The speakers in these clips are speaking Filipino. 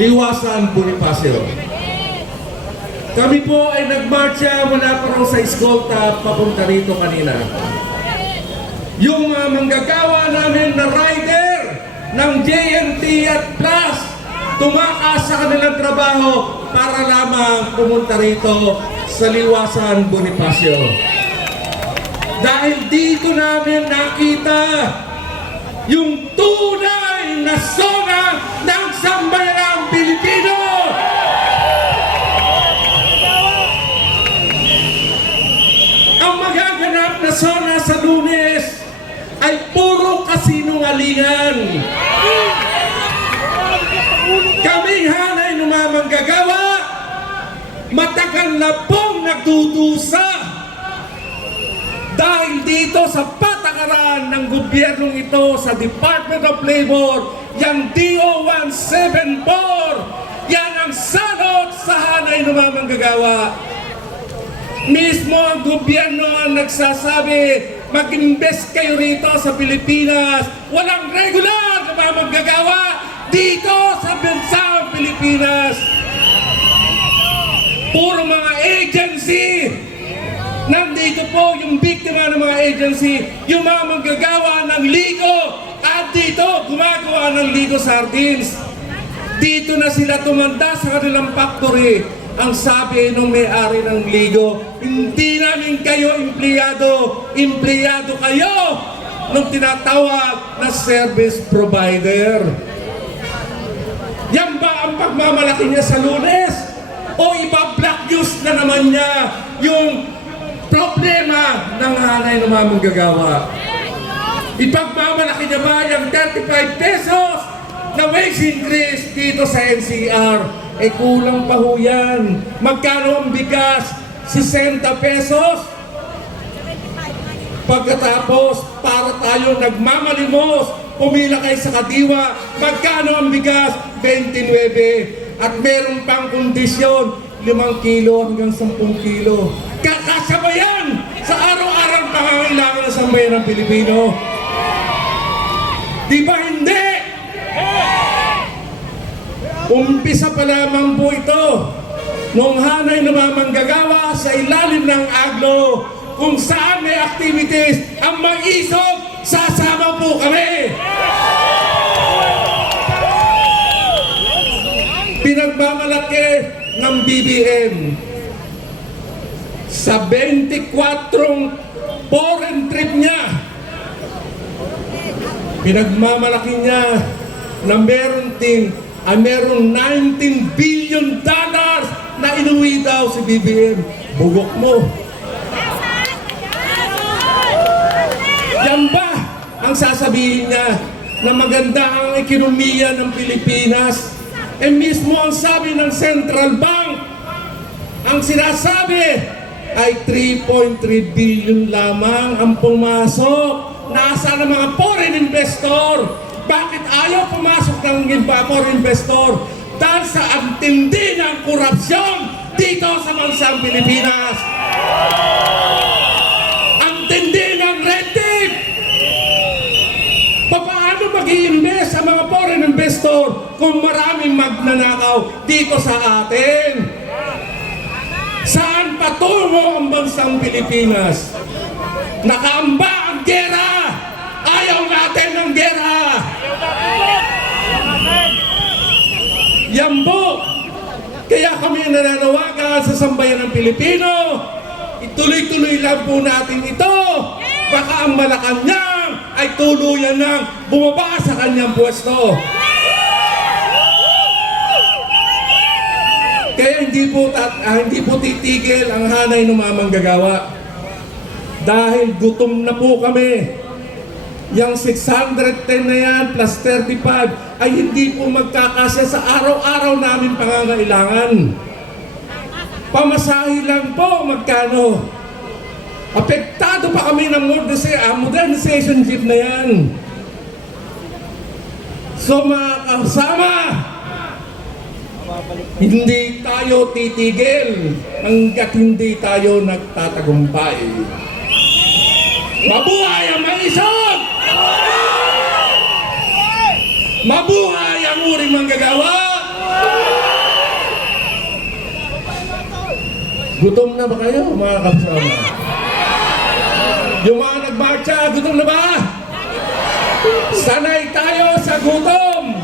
Liwasan, Bonifacio. Kami po ay nagmarcha mula pa rin sa eskolta papunta rito kanina. Yung mga manggagawa namin na rider ng JNT at Plus tumakas sa kanilang trabaho para lamang pumunta rito sa Liwasan, Bonifacio. Dahil dito namin nakita yung tunay na zona ng sambayang Pilipino. Ang magaganap na zona sa Lunes ay puro kasinungalingan. Kaming hanay ng mga manggagawa, matagal na pong nagdudusa dahil dito sa patakaran ng gobyernong ito sa Department of Labor, yung DO 174, yan ang salot sa hanay ng mga manggagawa. Mismo ang gobyerno ang nagsasabi, mag-invest kayo rito sa Pilipinas. Walang regular na mga manggagawa dito sa bansang Pilipinas. Puro mga agency. Nandito po yung biktima ng mga agency, yung mga manggagawa ng Ligo. At dito, gumagawa ng Ligo Sardines. Dito na sila tumanda sa kanilang factory. Ang sabi nung may-ari ng Ligo, hindi namin kayo empleyado, empleyado kayo nung tinatawag na service provider. Yan ba ang pagmamalaki niya sa Lunes? O iba-black news na naman niya yung problema ng hanay ng mga manggagawa? Ipagmamalaki niya ba yung 35 pesos na wage increase dito sa NCR? Eh kulang pa ho yan. Magkano ang bigas? 60 pesos? Pagkatapos, para tayo nagmamalimos, pumila kayo sa Kadiwa, magkano ang bigas? 29. At meron pang kondisyon, 5 kilo hanggang 10 kilo. Kakasabayan sa araw-araw pangangailangan ng sambayan ng Pilipino. Di ba hindi? Umpisa pa lamang po ito nung hanay ng mga manggagawa sa ilalim ng aglo, kung saan may activities ang mag-isog, sasama po kami. Pinagmamalaki ng BBM sa 24 foreign trip niya, pinagmamalaki niya na meron 19 billion dollars na inuwi daw si BBM. Bugok mo. Yan ba ang sasabihin niya na maganda ang ekonomiya ng Pilipinas? Eh mismo ang sabi ng Central Bank, ang sinasabi ay 3.3 billion lamang ang pumasok. Nasaan ang mga foreign investor? Bakit ayaw pumasok ng foreign investor? Dahil sa antindi ng korupsyon dito sa bansang Pilipinas. Antindi ng red tape. Paano mag-i-invest ang mga foreign investor kung maraming magnanakaw dito sa atin? Saan patungo ang bansang Pilipinas? Nakaamba ang gera. Ayaw natin ng gera. Yan po. Kaya kami nananawagan sa sambayan ng Pilipino. Ituloy-tuloy lang po natin ito. Baka ang Malacanang ay tuluyan ng bumaba sa kanyang pwesto. Kaya hindi po titigil ang hanay ng mga manggagawa. Dahil gutom na po kami. Yang 610 na yan plus 35 ay hindi po magkakasya sa araw-araw namin pangangailangan. Pamasahe lang po magkano. Apektado pa kami ng modernization jeep na yan. So mga kasama, hindi tayo titigil hanggat hindi tayo nagtatagumpay. Mabuhay ang maisog! Mabuhay ang uring manggagawa! Gutom na ba kayo, mga kasama? Yung mga nagmarcha, gutom na ba? Sanay tayo sa gutom.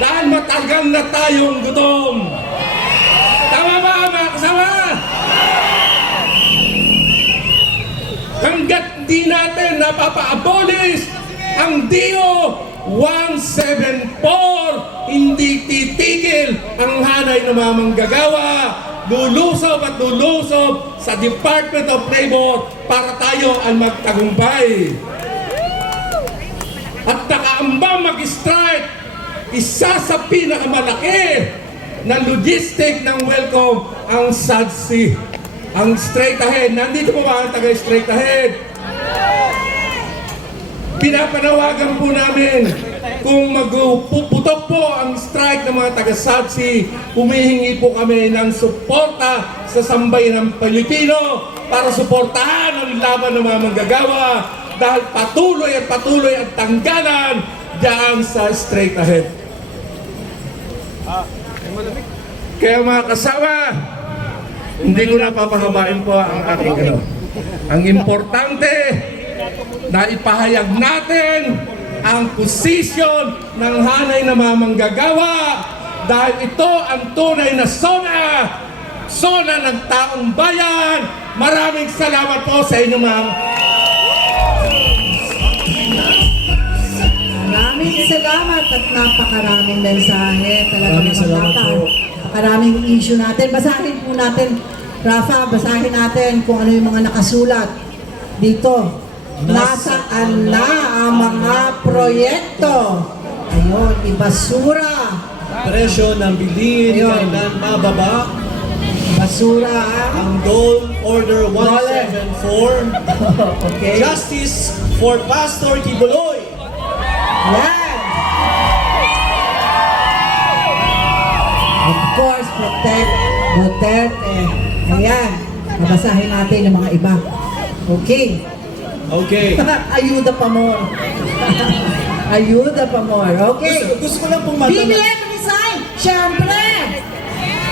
Dahil matagal na tayong gutom. Tama ba, mga kasama? Hanggat di natin napapa-abolish ang DO 174, hindi titigil ang hanay ng mga manggagawa. Lulusob at lulusob sa Department of Labor para tayo ang magtagumpay. At nakaambang mag-strike, isa sa pinakamalaki na logistic ng welcome ang SADC. Ang straight ahead. Nandito po ba ang taga-straight ahead? Pinapanawagan po namin kung magpuputok po ang strike ng mga taga-SADC, humihingi po kami ng suporta sa sambayan ng Pilipino para suportahan ang laban ng mga manggagawa dahil patuloy at patuloy ang tanggalan diyan sa straight ahead. Kaya mga kasama, hindi ko na papahabain po ang ating ano. Ang importante na ipahayag natin ang posisyon ng hanay na mga manggagawa dahil ito ang tunay na sona ng taong bayan. Maraming salamat po sa inyo, ma'am. Maraming salamat at napakaraming mensahe. Maraming salamat po. Napakaraming issue natin. Basahin po natin, Rafa, basahin natin kung ano yung mga nakasulat dito. Nasaan na ang mga proyekto? Ayun, ibasura. Presyo ng bilihin Ayun. kailan mababa. Basura Ang Dole Order 174. Okay. Justice for Pastor Kibuloy. Yan. Of course, protect Duterte. Ayan. Babasahin natin yung mga iba. Okay. Okay. Ayuda pa more. Ayuda pa more. Okay. Gusto ko lang pong matanong. BBM resign! Siyempre!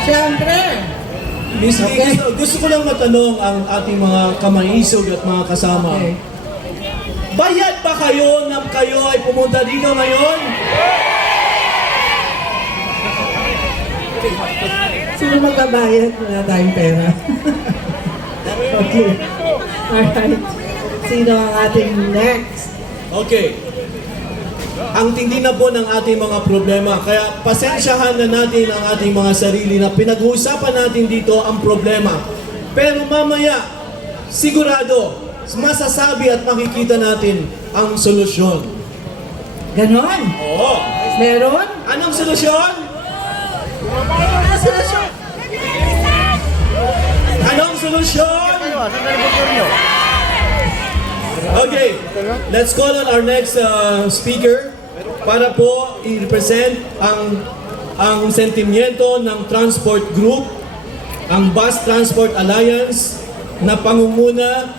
Siyempre! Miss Lee, Okay. gusto ko lang matanong ang ating mga kamaisog at mga kasama. Okay. Bayad ba kayo na kayo ay pumunta dito ngayon? Sino magbabayad? Wala tayong pera. Okay. Alright. Sino ang ating next? Okay. Ang tindi na po ng ating mga problema. Kaya pasensyahan na natin ang ating mga sarili na pinag-uusapan natin dito ang problema. Pero mamaya, sigurado, masasabi at makikita natin ang solusyon. Ganon? Oo. Meron? Anong solusyon? Ah, solusyon! Anong solusyon? Okay, let's call on our next speaker para po i-represent ang sentimiento ng Transport Group, ang Bus Transport Alliance na pangunguna